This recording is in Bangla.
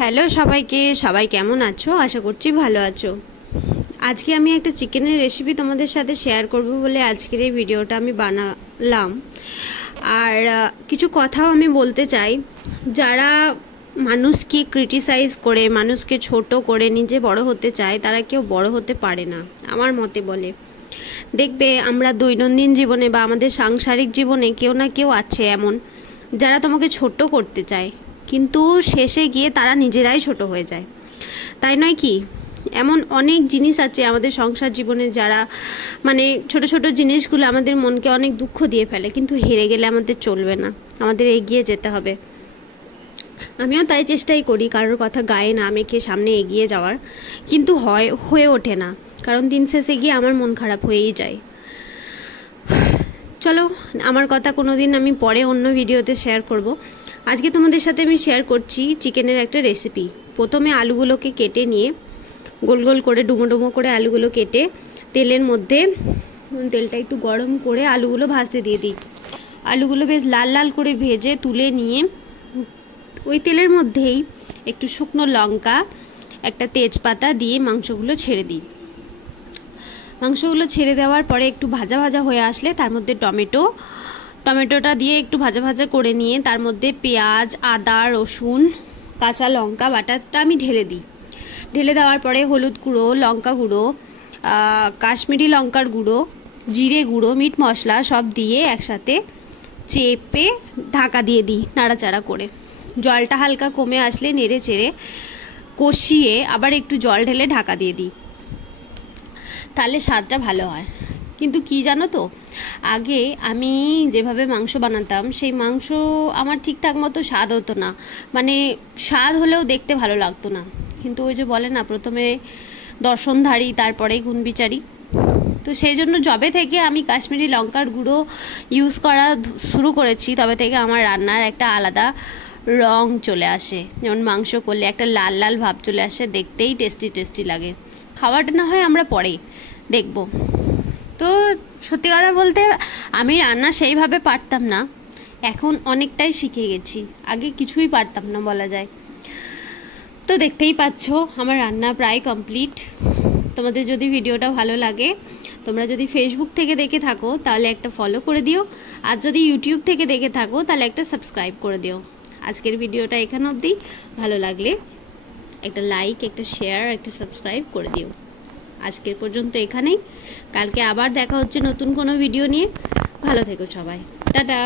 হ্যালো সবাইকে, সবাই কেমন আছো? আশা করছি ভালো আছো। আজকে আমি একটা চিকেনের রেসিপি তোমাদের সাথে শেয়ার করব বলে আজকের এই ভিডিওটা আমি বানালাম। আর কিছু কথাও আমি বলতে চাই। যারা মানুষকে ক্রিটিসাইজ করে, মানুষকে ছোট করে নিজে বড় হতে চায়, তারা কেউ বড় হতে পারে না আমার মতে বলে। দেখবে আমরা দৈনন্দিন জীবনে বা আমাদের সাংসারিক জীবনে কেউ না কেউ আছে এমন, যারা তোমাকে ছোট করতে চায়, কিন্তু শেষে গিয়ে তারা নিজেরাই ছোট হয়ে যায়, তাই নয় কি? এমন অনেক জিনিস আছে আমাদের সংসার জীবনে, যারা মানে ছোট ছোট জিনিসগুলো আমাদের মনকে অনেক দুঃখ দিয়ে ফেলে, কিন্তু হেরে গেলে আমাদের চলবে না, আমাদের এগিয়ে যেতে হবে। আমিও তাই চেষ্টাই করি কারোর কথা গায়ে না মেখে সামনে এগিয়ে যাওয়ার, কিন্তু হয়ে ওঠে না, কারণ দিন শেষে গিয়ে আমার মন খারাপ হয়েই যায়। চলো, আমার কথা কোনো দিন আমি পরে অন্য ভিডিওতে শেয়ার করব। আজকে তোমাদের সাথে আমি শেয়ার করছি চিকেনের একটা রেসিপি। প্রথমে আলুগুলোকে কেটে নিয়ে গোল গোল করে ডুমো ডুমো করে আলুগুলো কেটে তেলের মধ্যে, তেলটা একটু গরম করে আলুগুলো ভাজতে দিয়ে দিই। আলুগুলো বেশ লাল লাল করে ভেজে তুলে নিয়ে ওই তেলের মধ্যেই একটু শুকনো লঙ্কা, একটা তেজপাতা দিয়ে মাংসগুলো ছেড়ে দিই। মাংসগুলো ছেড়ে দেওয়ার পরে একটু ভাজা ভাজা হয়ে আসলে তার মধ্যে টমেটোটা দিয়ে একটু ভাজা ভাজা করে নিয়ে তার মধ্যে পেঁয়াজ, আদা, রসুন, কাঁচা লঙ্কা বাটাটা আমি ঢেলে দিই। ঢেলে দেওয়ার পরে হলুদ গুঁড়ো, লঙ্কা গুঁড়ো, কাশ্মীরি লঙ্কার গুঁড়ো, জিরে গুঁড়ো, মিট মশলা সব দিয়ে একসাথে চেপে ঢাকা দিয়ে দিই নাড়াচাড়া করে। জলটা হালকা কমে আসলে নেড়ে চেড়ে কষিয়ে আবার একটু জল ঢেলে ঢাকা দিয়ে দিই, তাহলে স্বাদটা ভালো হয়। কিন্তু কি জানো তো, আগে আমি যেভাবে মাংস বানাতাম সেই মাংস আমার ঠিকঠাক মতো স্বাদ হতো না, মানে স্বাদ হলেও দেখতে ভালো লাগতো না। কিন্তু ওই যে বলে না, প্রথমে দর্শনধারী তারপরে গুণবিচারী। তো সেই জন্য যবে থেকে আমি কাশ্মীরি লঙ্কার গুঁড়ো ইউজ করা শুরু করেছি, তবে থেকে আমার রান্নার একটা আলাদা রং চলে আসে। যেমন মাংস করলে একটা লাল লাল ভাব চলে আসে, দেখতেই টেস্টি টেস্টি লাগে। খাওয়াটা না হয় আমরা পরে দেখব। তো সত্যি কথা বলতে আমি রান্না সেইভাবে পারতাম না, এখন অনেকটাই শিখে গেছি, আগে কিছুই পারতাম না বলা যায়। তো দেখতেই পাচ্ছ আমার রান্না প্রায় কমপ্লিট। তোমাদের যদি ভিডিওটা ভালো লাগে, তোমরা যদি ফেসবুক থেকে দেখে থাকো তাহলে একটা ফলো করে দিও, আর যদি ইউটিউব থেকে দেখে থাকো তাহলে একটা সাবস্ক্রাইব করে দিও। আজকের ভিডিওটা এখানে অবধি, ভালো লাগলে একটা লাইক, একটা শেয়ার, একটা সাবস্ক্রাইব করে দিও। আজকের পর্যন্ত এখানেই, কালকে আবার দেখা হচ্ছে নতুন কোনো ভিডিও নিয়ে। ভালো থেকো সবাই, টাটা।